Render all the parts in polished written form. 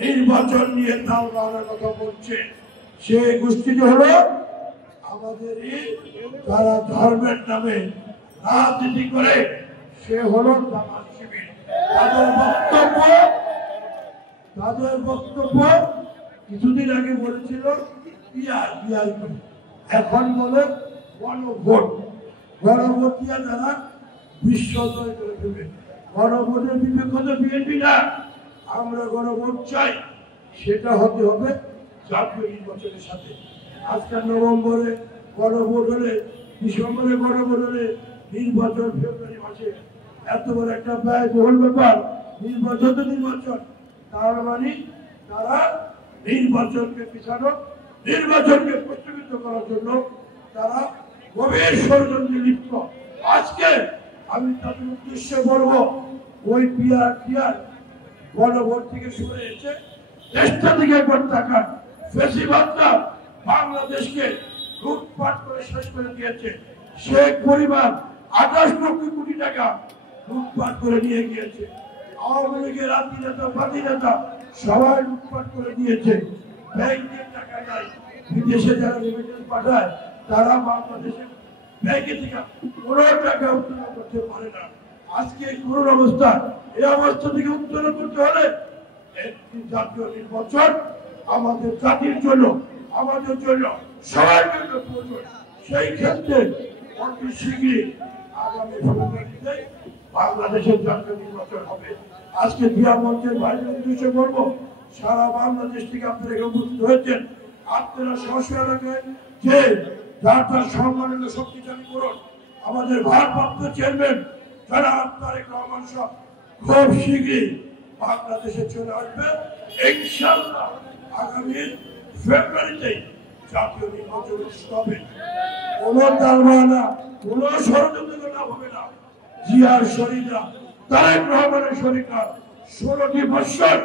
নির্বাচন নিয়ে তাল বাড়ানোর কথা বলছে। সে গোষ্ঠীটি হলো আমাদেরই, যারা ধর্মের নামে রাজনীতি করে, সে হলো জামাত শিবির। তাদের বক্তব্য কিছুদিন আগে বলেছিল এখন বলে গণভোট। গণভোট দিয়ে তারা বিশ্ব জয় করে দেবে। গণভোটের বিপক্ষে বিএনপি না, আমরা গণভোট চাই, সেটা হতে হবে জাতীয় নির্বাচনের সাথে। আজকে নভেম্বরে গণভোট হলে, ডিসেম্বরে গণভোট হলে, নির্বাচন ফেব্রুয়ারি মাসে, এত বড় একটা ব্যয়বহুল ব্যাপার। নির্বাচন তো নির্বাচন, তার মানে তারা নির্বাচনকে পিছানো, নির্বাচনকে প্রস্তুত করার জন্য তারা গভীর ষড়যন্ত্রে লিপ্ত। আজকে আমি তাদের উদ্দেশ্যে বলবো, ওই পিয়ার গণভোট থেকে সরে এসে দেশটা দিকে একবার তাকান। ফ্যাসিবাদরা বাংলাদেশকে লুটপাট করে শেষ করে দিয়েছে। শেখ পরিবার 28 লক্ষ কোটি টাকা লুটপাট করে নিয়ে গিয়েছে। আওয়ামী লীগের রাতি নেতা, বাদী নেতা সবাই লুটপাট করে দিয়েছে। ব্যাংকের টাকা নাই, বিদেশে যারা রেমিটেন্স পাঠায় তারা বাংলাদেশের ব্যাংকে থেকে কোনো টাকা উত্তোলন করতে পারে না। আজকে এই করুণ অবস্থা, এই অবস্থা থেকে উত্তোলন করতে হলে একটি জাতীয় নির্বাচন আমাদের জাতির জন্য, আমাদের জন্য, সবার জন্য প্রয়োজন। সেই ক্ষেত্রে অতি শীঘ্রই আগামী ফেব্রুয়ারিতে বাংলাদেশের জাতীয় নির্বাচন হবে। আজকে দিয়া মঞ্চের বাইরে উদ্দেশ্যে বলবো, সারা বাংলাদেশ থেকে আপনারা উপস্থিত হয়েছেন। আপনারা স্ব এলাকায় যে যার সম্মানিত শক্তিশালী করুন। আমাদের ভারপ্রাপ্ত চেয়ারম্যান যারা তারেক রহমান সাহেব খুব শীঘ্রই বাংলাদেশে চলে আসবে। ইনশাআল্লাহ আগামী ফেব্রুয়ারিতে জাতীয় নির্বাচন হবে। কোন তালবানা, কোন ষড়যন্ত্র হবে না। জিয়ার শরীররা, তারেক রহমানের শরীররা 16টি বৎসর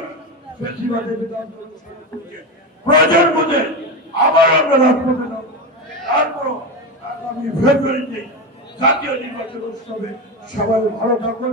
ফ্যাসিবাদের বিরুদ্ধে অনুসরণ করেছে। প্রয়োজন বোধে আবার আমরা রাজপথে নামব। তারপর আগামী ফেব্রুয়ারিতে জাতীয় নির্বাচন হবে। সবাই ভালো থাকুন।